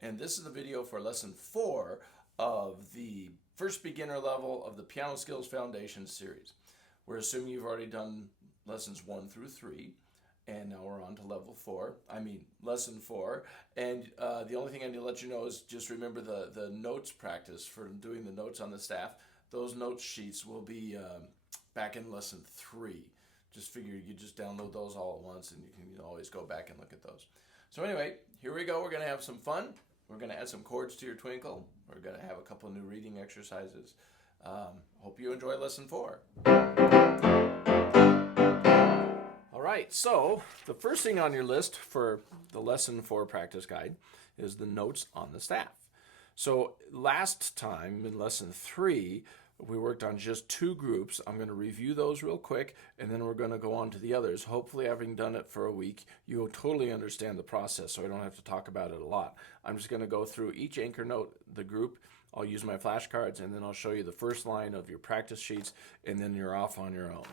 and this is the video for lesson 4 of the first beginner level of the Piano Skills Foundation series. We're assuming you've already done lessons 1 through 3, and now we're on to lesson 4. And the only thing I need to let you know is just remember the notes practice for doing the notes on the staff. Those note sheets will be back in lesson 3. Just figure you just download those all at once, and you can always go back and look at those. So anyway, here we go. We're going to have some fun. We're going to add some chords to your Twinkle. We're going to have a couple new reading exercises. Hope you enjoy lesson 4. All right, so the first thing on your list for the lesson 4 practice guide is the notes on the staff. So last time in lesson 3, we worked on just 2 groups. I'm going to review those real quick, and then we're going to go on to the others. Hopefully, having done it for a week, you'll totally understand the process, so I don't have to talk about it a lot. I'm just going to go through each anchor note, the group. I'll use my flashcards, and then I'll show you the first line of your practice sheets, and then you're off on your own.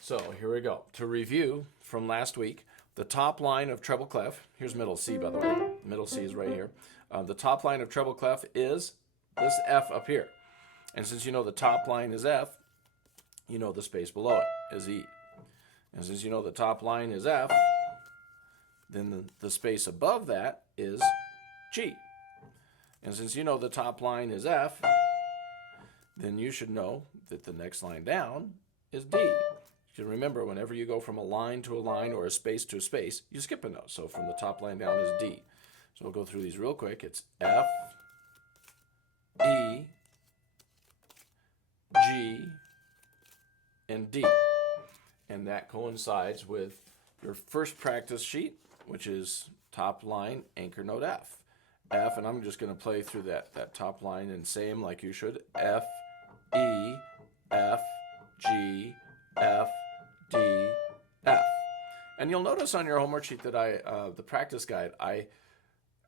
So here we go. To review from last week, the top line of treble clef, here's middle C, by the way. Middle C is right here. The top line of treble clef is this F up here. And since you know the top line is F, you know the space below it is E. And since you know the top line is F, then the space above that is G. And since you know the top line is F, then you should know that the next line down is D. You can remember whenever you go from a line to a line or a space to a space, you skip a note. So from the top line down is D. So we'll go through these real quick. It's F, E, G, and D. And that coincides with your first practice sheet, which is top line, anchor note F. F, and I'm just going to play through that top line and say them like you should. F, E, F, G, F, D, F. And you'll notice on your homework sheet that the practice guide, I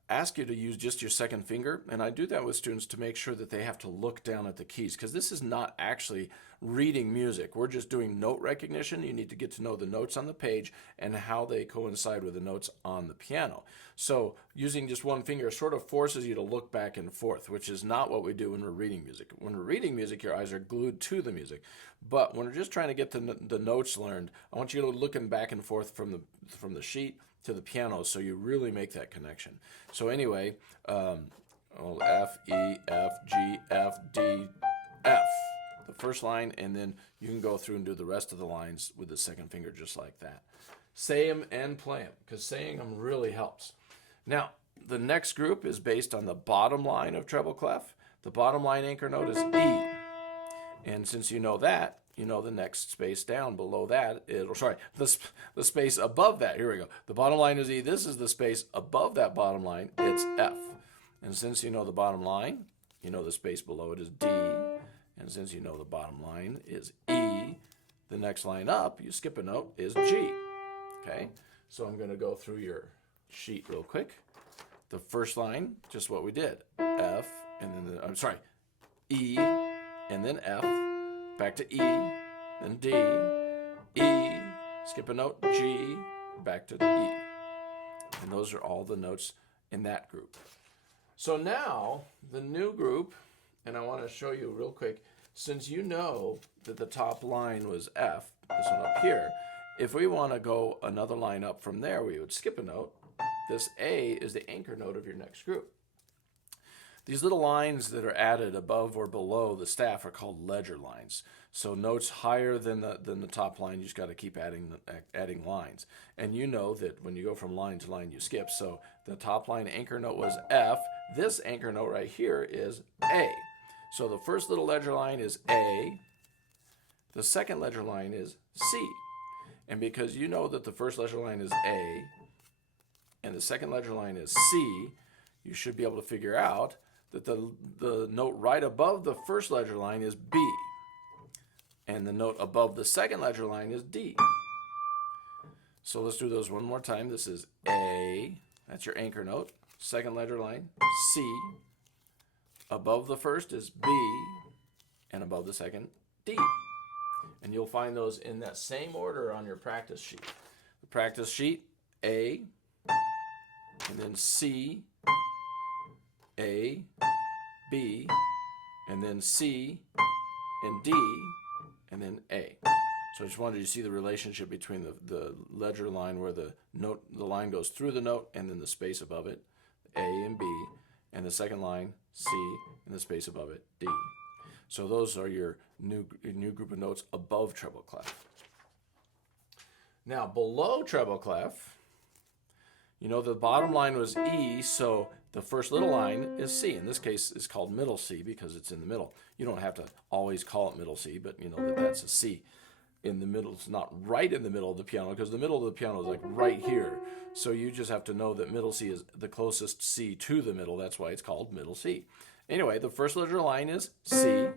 ask you to use just your second finger, and I do that with students to make sure that they have to look down at the keys, because this is not actually reading music. We're just doing note recognition. You need to get to know the notes on the page and how they coincide with the notes on the piano. So using just one finger sort of forces you to look back and forth, which is not what we do when we're reading music. When we're reading music, your eyes are glued to the music. But when we're just trying to get the notes learned, I want you to looking back and forth from the sheet to the piano, so you really make that connection. So anyway, F, E, F, G, F, D, F, the first line, and then you can go through and do the rest of the lines with the second finger just like that. Say them and play them, because saying them really helps. Now, the next group is based on the bottom line of treble clef. The bottom line anchor note is E. And since you know that, you know the next space down below that, the space above that, here we go. The bottom line is E, this is the space above that bottom line, it's F. And since you know the bottom line, you know the space below it is D. And since you know the bottom line is E, the next line up, you skip a note, is G. Okay, so I'm going to go through your sheet real quick. The first line, just what we did, F, and then, E, and then F, back to E, then D, E, skip a note, G, back to E. And those are all the notes in that group. So now, the new group, and I want to show you real quick, since you know that the top line was F, this one up here, if we want to go another line up from there, we would skip a note. This A is the anchor note of your next group. These little lines that are added above or below the staff are called ledger lines. So notes higher than the top line, you just got to keep adding lines. And you know that when you go from line to line, you skip. So the top line anchor note was F. This anchor note right here is A. So the first little ledger line is A. The second ledger line is C. And because you know that the first ledger line is A and the second ledger line is C, you should be able to figure out that the note right above the first ledger line is B, and the note above the second ledger line is D. So let's do those one more time. This is A, that's your anchor note. Second ledger line, C. Above the first is B, and above the second, D. And you'll find those in that same order on your practice sheet. The practice sheet, A, and then C, A, B, and then C, and D, and then A. So I just wanted you to see the relationship between the ledger line where the line goes through the note and then the space above it, A and B, and the second line, C, and the space above it, D. So those are your new group of notes above treble clef. Now below treble clef, you know the bottom line was E, so the first little line is C. In this case, it's called middle C because it's in the middle. You don't have to always call it middle C, but you know that that's a C. In the middle, it's not right in the middle of the piano because the middle of the piano is like right here. So you just have to know that middle C is the closest C to the middle. That's why it's called middle C. Anyway, the first ledger line is C.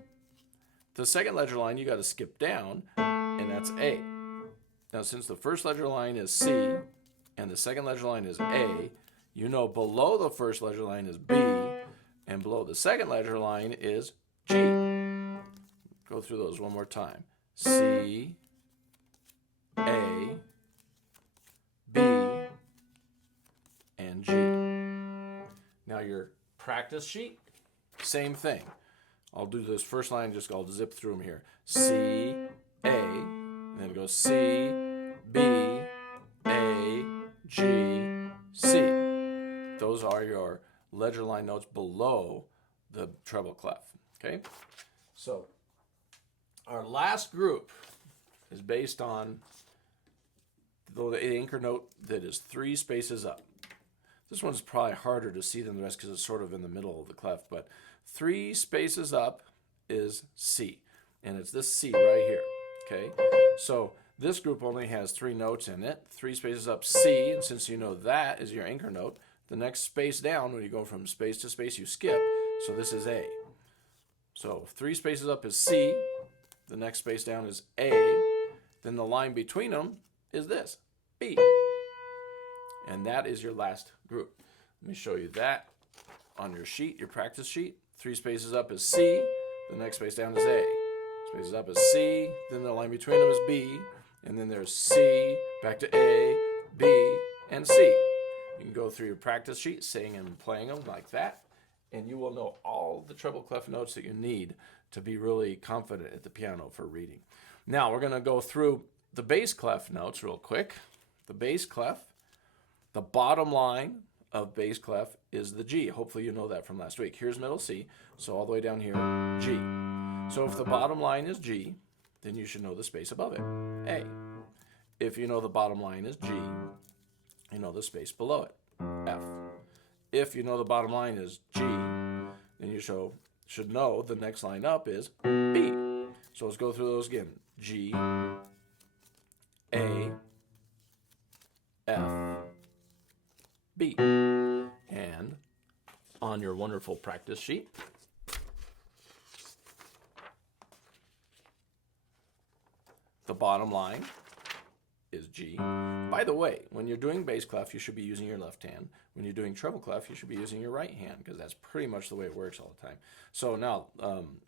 The second ledger line you got to skip down, and that's A. Now, since the first ledger line is C and the second ledger line is A, you know below the first ledger line is B, and below the second ledger line is G. Go through those one more time. C, A, B, and G. Now your practice sheet, same thing. I'll do this first line, I'll zip through them here. C, A, and then it goes C, B, A, G, C. Those are your ledger line notes below the treble clef, okay? So our last group is based on the anchor note that is 3 spaces up. This one's probably harder to see than the rest because it's sort of in the middle of the clef, but 3 spaces up is C, and it's this C right here, okay? So this group only has 3 notes in it. 3 spaces up C, and since you know that is your anchor note, the next space down, when you go from space to space, you skip, so this is A. So 3 spaces up is C, the next space down is A, then the line between them is this, B. And that is your last group. Let me show you that on your sheet, your practice sheet. 3 spaces up is C, the next space down is A. Spaces up is C, then the line between them is B, and then there's C, back to A, B, and C. You can go through your practice sheet, singing and playing them like that, and you will know all the treble clef notes that you need to be really confident at the piano for reading. Now we're going to go through the bass clef notes real quick. The bass clef, the bottom line of bass clef is the G. Hopefully you know that from last week. Here's middle C, so all the way down here, G. So if the bottom line is G, then you should know the space above it, A. If you know the bottom line is G, you know the space below it, F. If you know the bottom line is G, then you should know the next line up is B. So let's go through those again. G, A, F, B. And on your wonderful practice sheet, the bottom line is G. By the way, when you're doing bass clef, you should be using your left hand. When you're doing treble clef, you should be using your right hand because that's pretty much the way it works all the time. So now,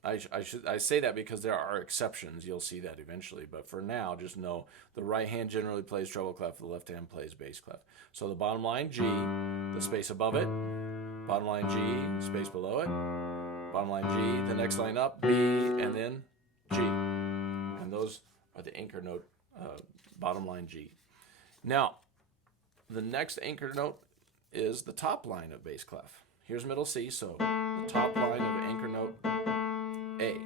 I say that because there are exceptions. You'll see that eventually. But for now, just know the right hand generally plays treble clef, the left hand plays bass clef. So the bottom line, G, the space above it, bottom line G, space below it, bottom line G, the next line up, B, and then G. And those are the anchor note, bottom line G. Now, the next anchor note is the top line of bass clef. Here's middle C, so the top line of anchor note A.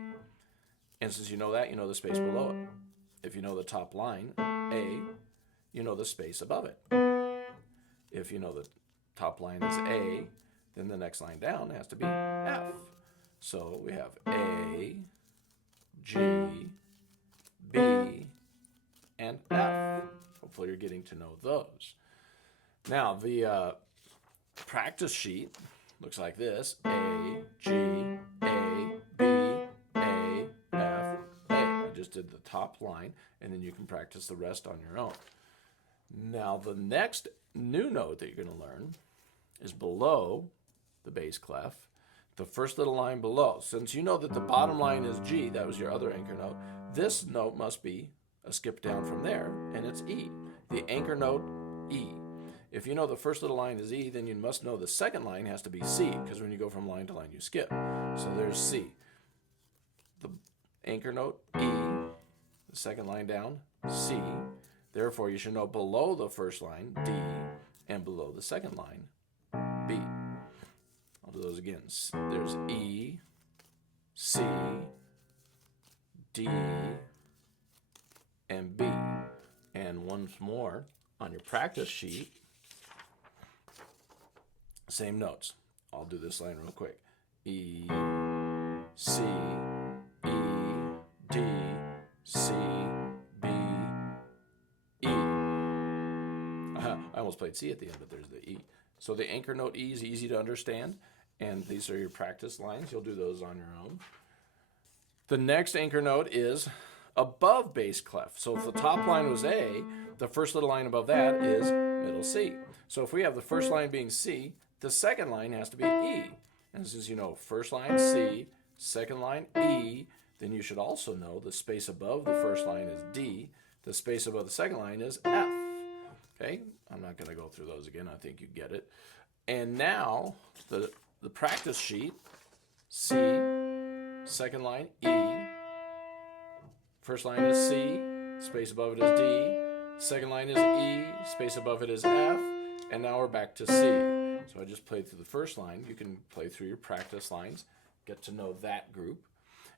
And since you know that, you know the space below it. If you know the top line, A, you know the space above it. If you know the top line is A, then the next line down has to be F. So we have A, G, B, and F. Hopefully you're getting to know those. Now the practice sheet looks like this: A, G, A, B, A, F, A. I just did the top line, and then you can practice the rest on your own. Now the next new note that you're going to learn is below the bass clef, the first little line below. Since you know that the bottom line is G, that was your other anchor note, this note must be a skip down from there, and it's E. The anchor note, E. If you know the first little line is E, then you must know the second line has to be C, because when you go from line to line, you skip. So there's C. The anchor note, E. The second line down, C. Therefore, you should know below the first line, D, and below the second line, B. I'll do those again. There's E, C, D, and B. And once more, on your practice sheet, same notes. I'll do this line real quick. E, C, E, D, C, B, E. I almost played C at the end, but there's the E. So the anchor note E is easy to understand, and these are your practice lines. You'll do those on your own. The next anchor note is above bass clef. So if the top line was A, the first little line above that is middle C. So if we have the first line being C, the second line has to be E. And since you know first line C, second line E, then you should also know the space above the first line is D, the space above the second line is F. Okay, I'm not going to go through those again. I think you get it. And now the practice sheet, C, second line E, first line is C, space above it is D, second line is E, space above it is F, and now we're back to C. So I just played through the first line. You can play through your practice lines, get to know that group.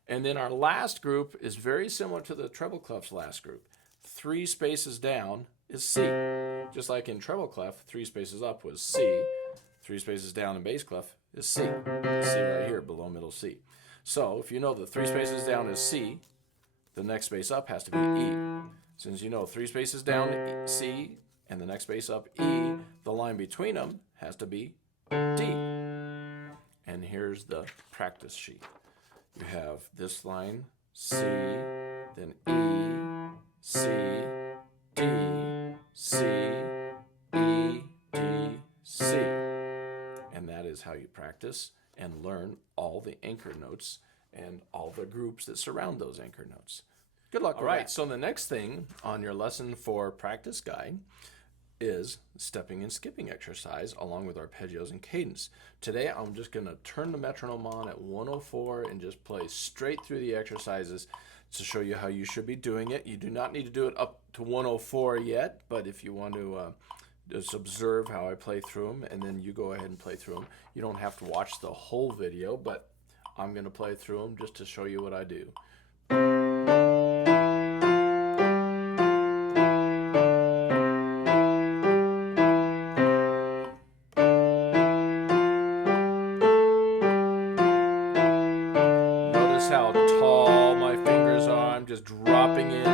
And then our last group is very similar to the treble clef's last group. 3 spaces down is C. Just like in treble clef, 3 spaces up was C. 3 spaces down in bass clef is C. C right here, below middle C. So if you know the 3 spaces down is C, the next space up has to be E. Since you know 3 spaces down C and the next space up E, the line between them has to be D. And here's the practice sheet. You have this line, C, then E, C, D, C, E, D, C. And that is how you practice and learn all the anchor notes and all the groups that surround those anchor notes. Good luck with that. So the next thing on your lesson 4 practice guide is stepping and skipping exercise along with arpeggios and cadence. Today I'm just going to turn the metronome on at 104 and just play straight through the exercises to show you how you should be doing it. You do not need to do it up to 104 yet, but if you want to just observe how I play through them, and then you go ahead and play through them. You don't have to watch the whole video, but I'm going to play through them just to show you what I do. Notice how tall my fingers are. I'm just dropping in,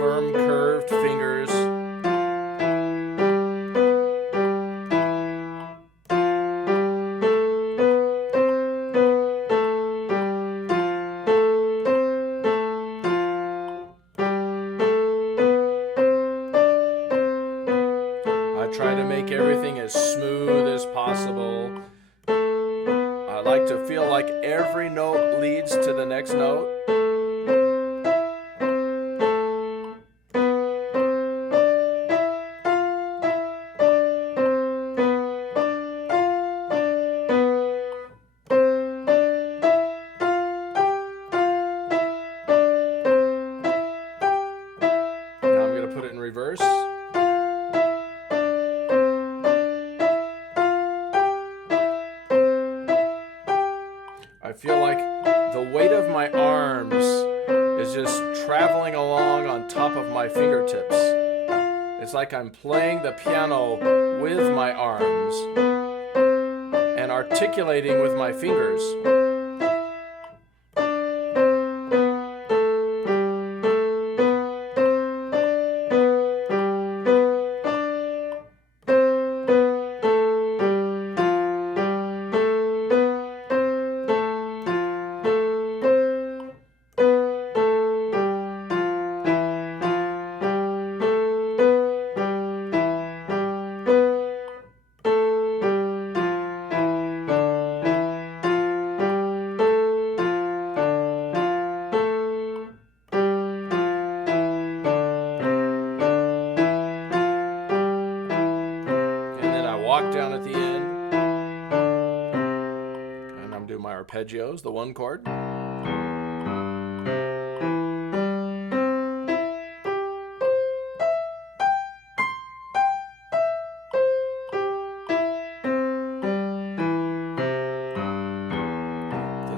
firm curved fingers. I try to make everything as smooth as possible. I like to feel like every note leads to the next note. Now I'm going to put it in reverse. I feel like the weight of my arms is just traveling along on top of my fingertips. It's like I'm playing the piano with my arms and articulating with my fingers. do my arpeggios, the 1 chord. Then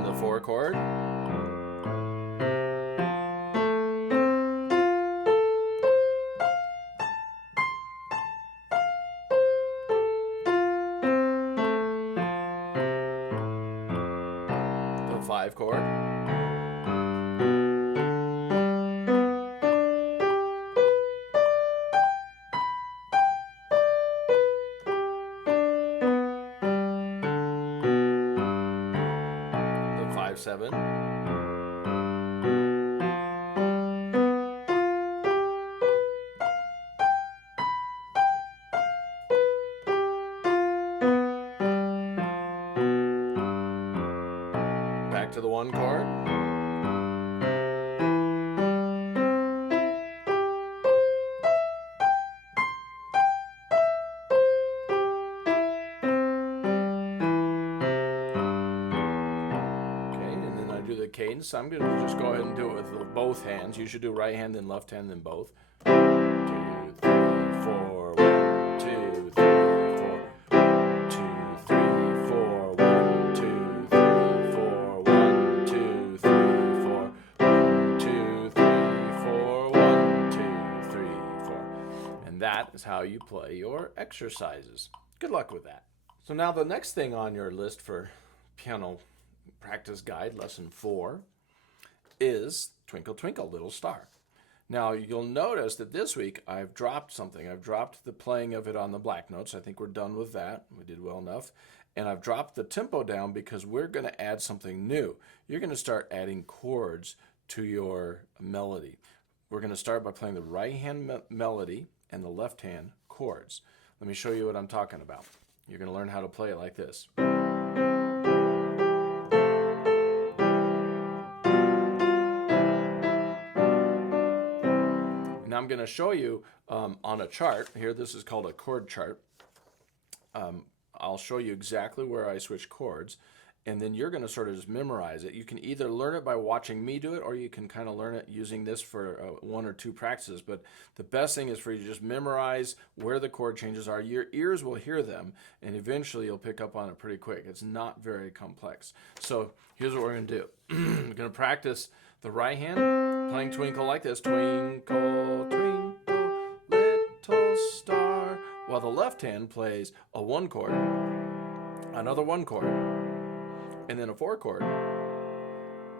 the 4 chord. The 5 chord. The 5/7. Back to the 1 chord. Okay, and then I do the cadence. I'm going to just go ahead and do it with both hands. You should do right hand, then left hand, then both. 2, 3, 4, 1, 2, 3, 4. 2, 3, 4, 1, 2, 3, 4, 1, 2, 3, 4. 1, 2, 3, 4, 1, 2, 3, 4. And that is how you play your exercises. Good luck with that. So now the next thing on your list for piano practice guide, lesson 4, is Twinkle Twinkle Little Star. Now you'll notice that this week I've dropped something. I've dropped the playing of it on the black notes. I think we're done with that. We did well enough. And I've dropped the tempo down because we're going to add something new. You're going to start adding chords to your melody. We're going to start by playing the right hand melody and the left hand chords. Let me show you what I'm talking about. You're going to learn how to play it like this. Now I'm going to show you on a chart. Here, this is called a chord chart. I'll show you exactly where I switch chords, and then you're going to sort of just memorize it. You can either learn it by watching me do it, or you can kind of learn it using this for 1 or 2 practices. But the best thing is for you to just memorize where the chord changes are. Your ears will hear them, and eventually you'll pick up on it pretty quick. It's not very complex. So here's what we're going to do. We're going to practice the right hand, playing Twinkle like this. Twinkle, twinkle, little star. While the left hand plays a 1 chord, another 1 chord, and then a 4 chord,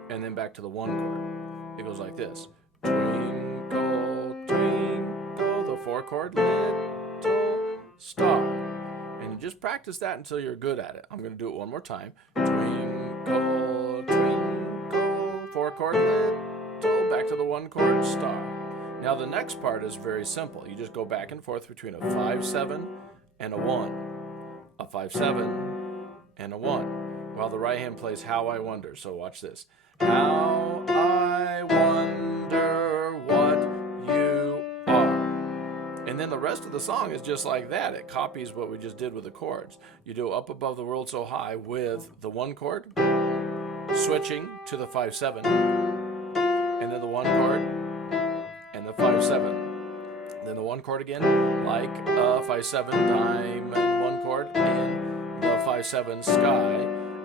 and then back to the 1 chord. It goes like this. Twinkle, twinkle, the 4 chord, little star. And you just practice that until you're good at it. I'm going to do it one more time. Twinkle, twinkle, 4 chord, little, back to the 1 chord, star. Now the next part is very simple. You just go back and forth between a 5/7 and a 1, a 5/7 and a 1, while the right hand plays How I Wonder. So watch this. How I wonder what you are. And then the rest of the song is just like that. It copies what we just did with the chords. You do Up Above the World So High with the 1 chord, switching to the 5/7, and then the 1 chord, and the 5/7. Then the 1 chord again, like a 5/7 diamond, 1 chord in the 5/7 sky,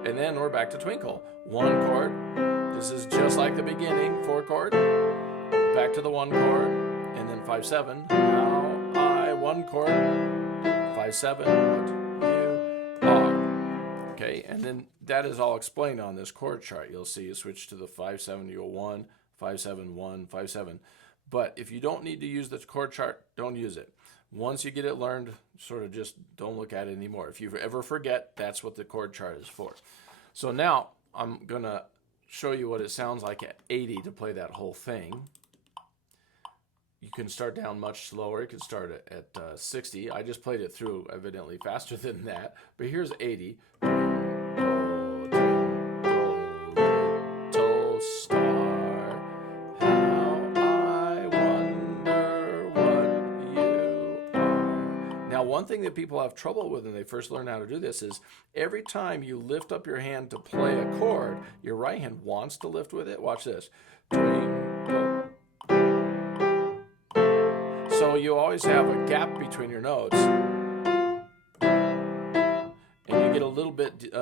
and then we're back to Twinkle. 1 chord, this is just like the beginning, 4 chord, back to the 1 chord, and then 5/7, how I, 1 chord, 5/7, what you are. Okay, and then that is all explained on this chord chart. You'll see you switch to the 5/7, you go 1, 5/7, 1, 5/7. But if you don't need to use the chord chart, don't use it. Once you get it learned, sort of just don't look at it anymore. If you ever forget, that's what the chord chart is for. So now I'm going to show you what it sounds like at 80 to play that whole thing. You can start down much slower. You can start at 60. I just played it through evidently faster than that. But here's 80. Little star, how I wonder what you are. Now one thing that people have trouble with when they first learn how to do this is every time you lift up your hand to play a chord, your right hand wants to lift with it. Watch this. Twinkle. So you always have a gap between your notes, and you get a little bit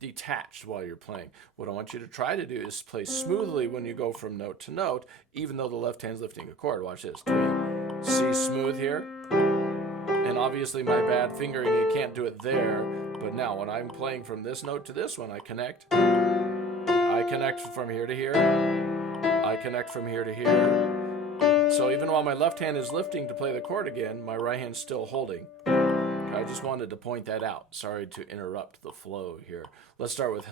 detached while you're playing. What I want you to try to do is play smoothly when you go from note to note, even though the left hand's lifting a chord. Watch this. See smooth here? And obviously my bad fingering, you can't do it there. But now when I'm playing from this note to this one, I connect. I connect from here to here. I connect from here to here. So even while my left hand is lifting to play the chord again, my right hand's still holding. I just wanted to point that out. Sorry to interrupt the flow here. Let's start with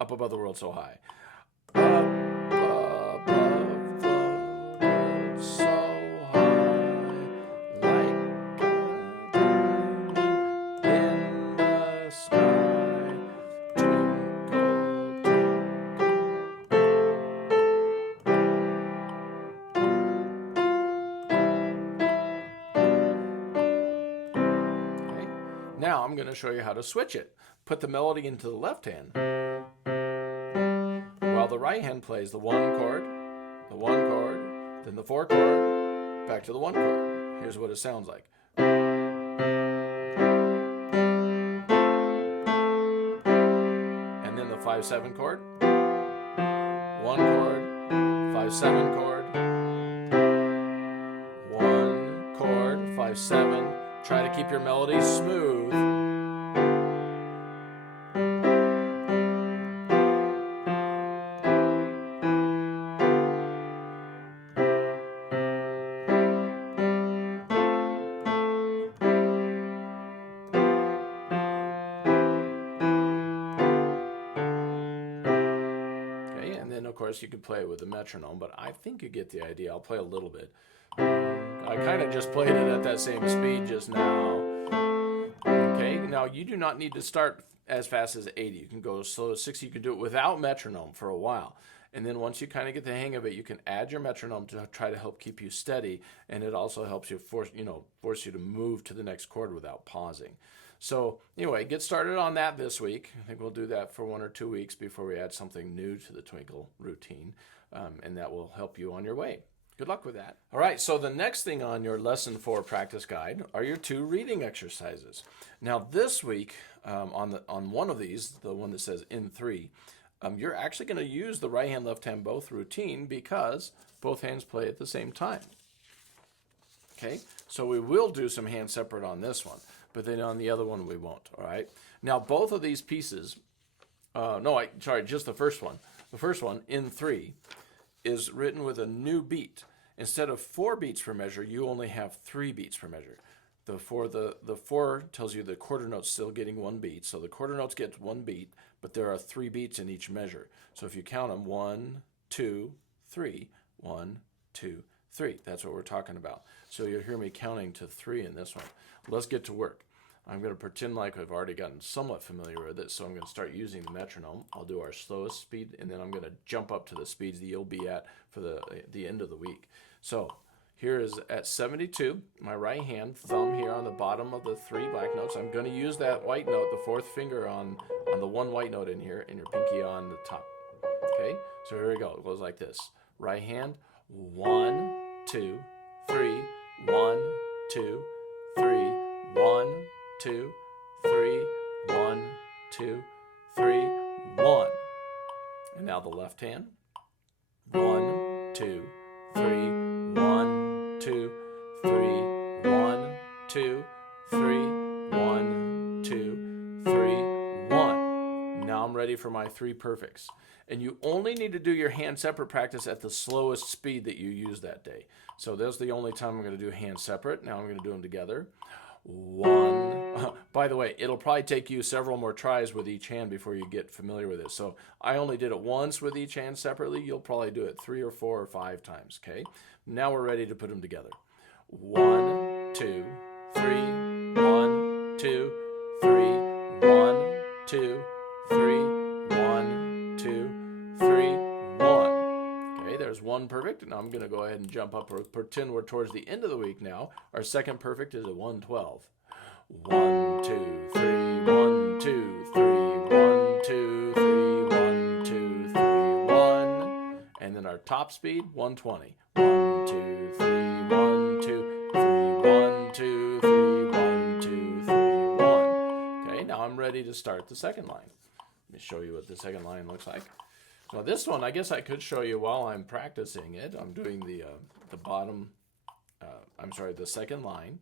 Up Above the World So High. Up above the world so high, like a diamond in the sky. Twinkle, Now I'm going to show you how to switch it. Put the melody into the left hand, while the right hand plays the one chord, then the four chord, back to the one chord. Here's what it sounds like. And then the 5-7 chord, one chord, 5-7 chord, one chord, 5-7. Try to keep your melody smooth. Okay, and then of course you could play it with the metronome, but I think you get the idea. I'll play a little bit. I kind of just played it at that same speed just now. Okay, now you do not need to start as fast as 80. You can go as slow as 60. You can do it without metronome for a while. And then once you kind of get the hang of it, you can add your metronome to try to help keep you steady. And it also helps you force you to move to the next chord without pausing. So anyway, get started on that this week. I think we'll do that for 1 or 2 weeks before we add something new to the Twinkle routine. And that will help you on your way. Good luck with that. All right, so the next thing on your Lesson 4 practice guide are your 2 reading exercises. Now this week, on one of these, the one that says in 3, you're actually going to use the right hand, left hand both routine because both hands play at the same time. Okay, so we will do some hand separate on this one, but then on the other one we won't, all right? Now both of these pieces, just the first one. The first one, in 3, is written with a new beat. Instead of 4 beats per measure, you only have 3 beats per measure. The 4 tells you the quarter note's still getting 1 beat, so the quarter notes get 1 beat, but there are 3 beats in each measure. So if you count them, 1, 2, 3, 1, 2, 3. That's what we're talking about. So you'll hear me counting to 3 in this one. Let's get to work. I'm going to pretend like I've already gotten somewhat familiar with it, so I'm going to start using the metronome. I'll do our slowest speed, and then I'm going to jump up to the speeds that you'll be at for the end of the week. So here is at 72, my right hand, thumb here on the bottom of the 3 black notes. I'm going to use that white note, the 4th finger on the one white note in here, and your pinky on the top. Okay, so here we go. It goes like this. Right hand, 1, 2, 3, 1, 2, 3, 1, 2, 3, 1, 2, 3, 1. And now the left hand. 1, 2, 3, 1, 2, 3, 1, 2, 3, 1, 2, 3, 1. Now I'm ready for my 3 perfects. And you only need to do your hand separate practice at the slowest speed that you use that day. So that's the only time I'm going to do hand separate. Now I'm going to do them together. 1. By the way, it'll probably take you several more tries with each hand before you get familiar with it. So I only did it once with each hand separately. You'll probably do it 3 or 4 or 5 times, okay? Now we're ready to put them together. 1, 2, 3, 1, 2, 3, 1, 2, 3, 1, 2, 3, 1. Okay, there's there's one perfect. Now I'm going to go ahead and jump up or pretend we're towards the end of the week now. Our second perfect is a 112. 1, 2, 3, 1, 2, 3, 1, 2, 3, 1, 2, 3, 1. And then our top speed, 120. 1, 2, 3, 1, 2, 3, 1, 2, 3, 1, 2, 3, 1. Okay, now I'm ready to start the second line. Let me show you what the second line looks like. So this one, I guess I could show you while I'm practicing it. I'm doing the second line.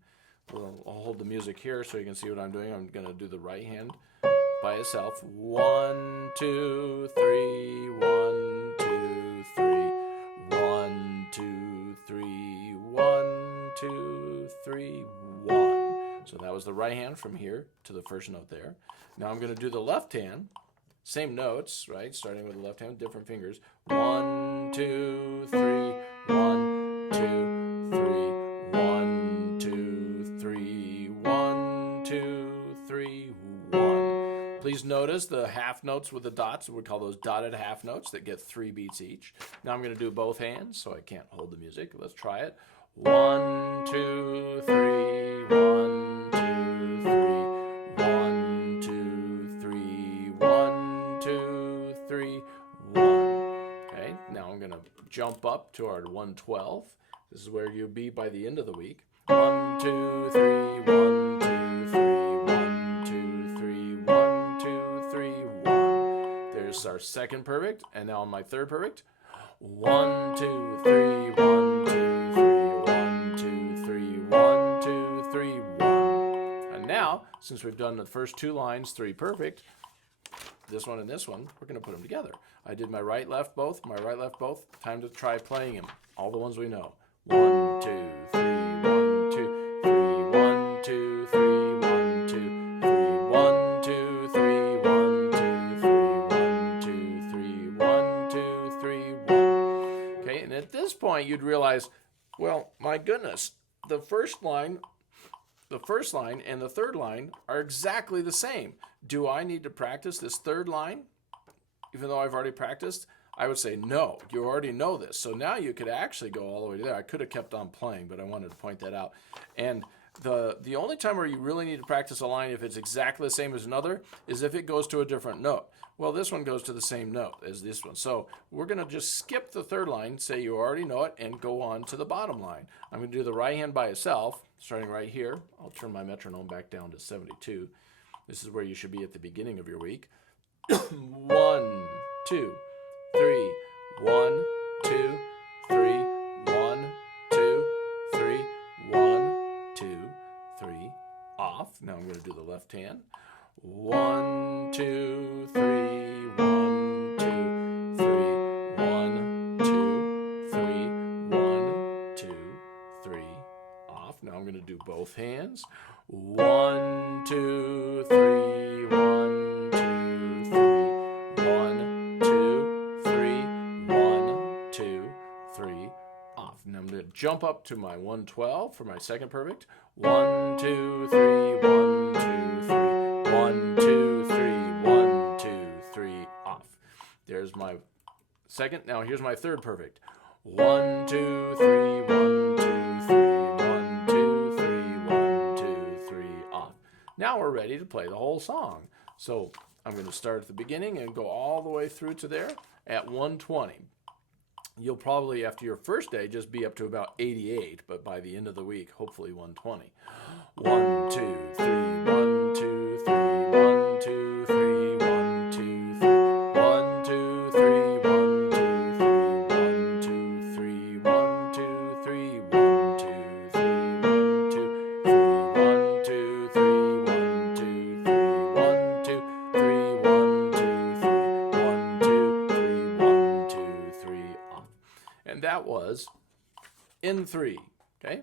I'll hold the music here so you can see what I'm doing. I'm going to do the right hand by itself. 1, 2, 3, 1, 2, 3, 1, 2, 3, 1, 2, 3, 1. So that was the right hand from here to the first note there. Now I'm going to do the left hand. Same notes, right? Starting with the left hand, different fingers. 1, 2, 3, 1, 2, 3, 1, 2, 3, 1, 2, 3, 1. Please notice the half notes with the dots. We call those dotted half notes that get 3 beats each. Now I'm going to do both hands, so I can't hold the music. Let's try it. 1, 2, 3, 1, 2, 3, 1, 2, 3, 1, 2, 3, 1. Okay, now I'm going to jump up to our 112. This is where you'll be by the end of the week. 1, 2, 3, 1, 2, 3, 1, 2, 3, 1, 2, 3, 1. There's our second perfect, and now on my third perfect. 1, 2, 3, 1, 2, 3, 1, 2, 3, 1, 2, 3, 1. And now, since we've done the first two lines, 3 perfect, this one and this one, we're going to put them together. I did my right, left, both, my right, left, both. Time to try playing them. All the ones we know. 1, 2, 3, 1, 2, 3, 1, 2, 3, 1, 2, 3, 1, 2, 3, 1, 2, 3, 1, 2, 3, 1, 2, 3, 1. Okay, and at this point you'd realize, well, my goodness, the first line and the third line are exactly the same. Do I need to practice this third line, even though I've already practiced? I would say no, you already know this. So now you could actually go all the way to there. I could have kept on playing, but I wanted to point that out. And the only time where you really need to practice a line if it's exactly the same as another is if it goes to a different note. Well, this one goes to the same note as this one. So we're going to just skip the third line, say you already know it, and go on to the bottom line. I'm going to do the right hand by itself, starting right here. I'll turn my metronome back down to 72. This is where you should be at the beginning of your week. 1, 2, 3, 1, 2, 3, 1, 2, 3, 1, 2, 3, off. Now I'm going to do the left hand. 1, 2, 3, 1, 2, 3, 1, 2, 3, 1, 2, 3, off. Now I'm going to do both hands. 1, 2, 3, 1, 2, 3, 1, 2, 3, 1, 2, 3, off. And I'm going to jump up to my 112 for my second perfect. 1, 2, 3, 1, 2, 3, 1, 2, 3, 1, 2, 3, off. There's my second. Now here's my third perfect. 1, 2, 3, 1, 2, 3, 1, 2, 3, 1, 2, 3, off. Now we're ready to play the whole song. So I'm going to start at the beginning and go all the way through to there at 120. You'll probably, after your first day, just be up to about 88, but by the end of the week, hopefully 120. 1, 2, 3, 1, 2, 3, 1, 2, 3, 1, 2, 3, 1, 2, 3, 1, 2, 3, 1, 2, 3, 1, 2, 3, 1, 2, 3, 1, 2, 3, 1, 2, 3, 1, 2, 3, 1, 2, 3, 1, 2, 3, 1, 2, 3, off. And that was in 3, okay?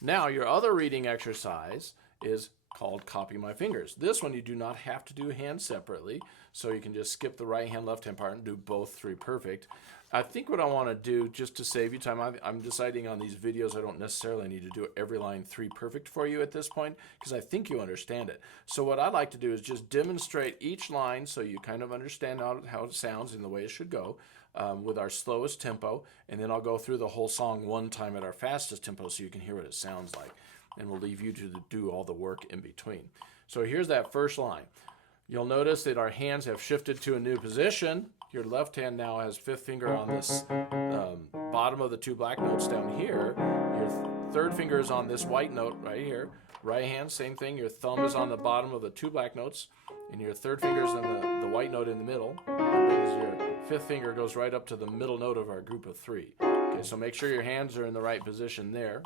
Now your other reading exercise is called Copy My Fingers. This one you do not have to do hands separately, so you can just skip the right hand, left hand part and do both 3 perfect. I think what I want to do, just to save you time, I'm deciding on these videos I don't necessarily need to do every line 3 perfect for you at this point, because I think you understand it. So what I'd like to do is just demonstrate each line so you kind of understand how it sounds and the way it should go, with our slowest tempo, and then I'll go through the whole song one time at our fastest tempo so you can hear what it sounds like, and we'll leave you to do all the work in between. So here's that first line. You'll notice that our hands have shifted to a new position. Your left hand now has 5th finger on this bottom of the 2 black notes down here. Your 3rd finger is on this white note right here. Right hand, same thing. Your thumb is on the bottom of the 2 black notes, and your 3rd finger is on the white note in the middle. That brings your 5th finger goes right up to the middle note of our group of 3. Okay, so make sure your hands are in the right position there.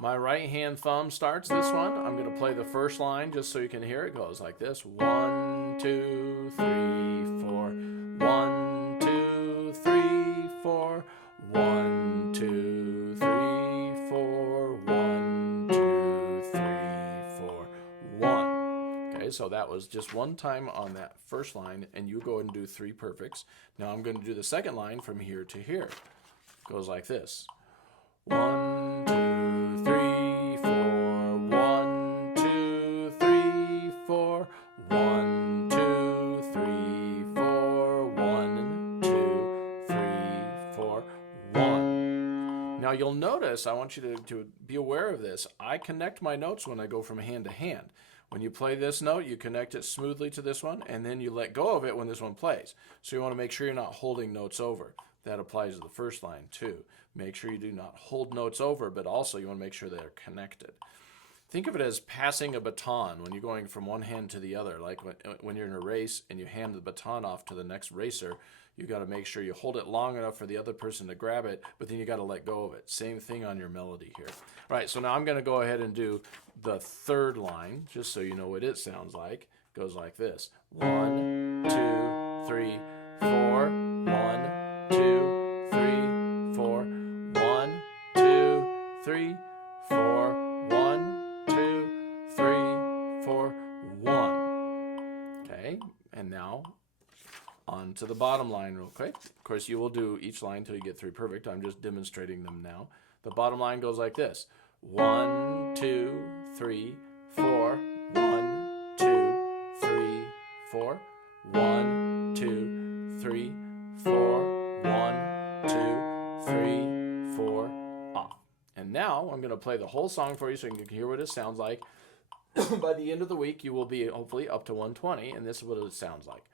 My right hand thumb starts this one. I'm going to play the first line just so you can hear it. It goes like this. 1, 2, 3, 4. 1, 2, 3, 4. 1, 2, 3, 4. 1, 2, 3, 4. 1. Okay, so that was just one time on that first line, and you go ahead and do 3 perfects. Now I'm going to do the second line from here to here. It goes like this. 1, 2, 3, 4. 1, 2, 3, 4. 1, 2, 3, 4. 1, 2, 3, 4. 1. Now you'll notice, I want you to be aware of this. I connect my notes when I go from hand to hand. When you play this note, you connect it smoothly to this one, and then you let go of it when this one plays. So you want to make sure you're not holding notes over. That applies to the first line too. Make sure you do not hold notes over, but also you want to make sure they're connected. Think of it as passing a baton when you're going from one hand to the other. Like when you're in a race and you hand the baton off to the next racer, you got to make sure you hold it long enough for the other person to grab it, but then you got to let go of it. Same thing on your melody here. All right, so now I'm going to go ahead and do the third line, just so you know what it sounds like. It goes like this. 1, 2, 3, 4. 1, 2, 3, 4. 1, 2, 3, 4. 1, 2, 3, 4. 1. Okay, and now on to the bottom line real quick. Of course, you will do each line until you get 3 perfect. I'm just demonstrating them now. The bottom line goes like this. 1, 2, 3, 4. 1, 2, 3, 4. 1, 2, 3, 4. 1, 2, 3, 4. Off. And now I'm going to play the whole song for you so you can hear what it sounds like. By the end of the week, you will be hopefully up to 120, and this is what it sounds like.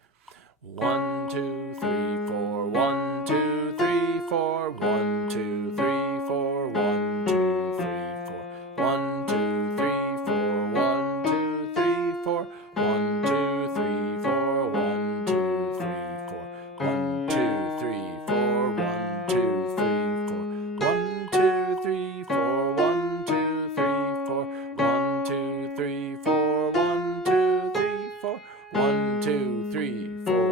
1, 2, 3, 4. 1, 2, 3, 4. 1, 2, 3, 4. 1, 2, 3, 4. 1, 2, 3, 4. 1, 2, 3, 4. 1, 2, 3, 4. 1, 2, 3, 4. 1, 2, 3, 4. 1, 2, 3, 4. 1, 2, 3, 4. 1, 2, 3, 4. 1, 2, 3, 4. 1, 2, 3, 4. 1, 2, 3, 4.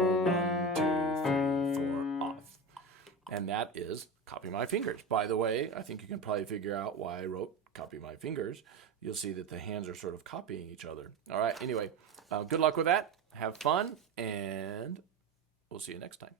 And that is Copy My Fingers. By the way, I think you can probably figure out why I wrote Copy My Fingers. You'll see that the hands are sort of copying each other. All right, anyway, good luck with that. Have fun, and we'll see you next time.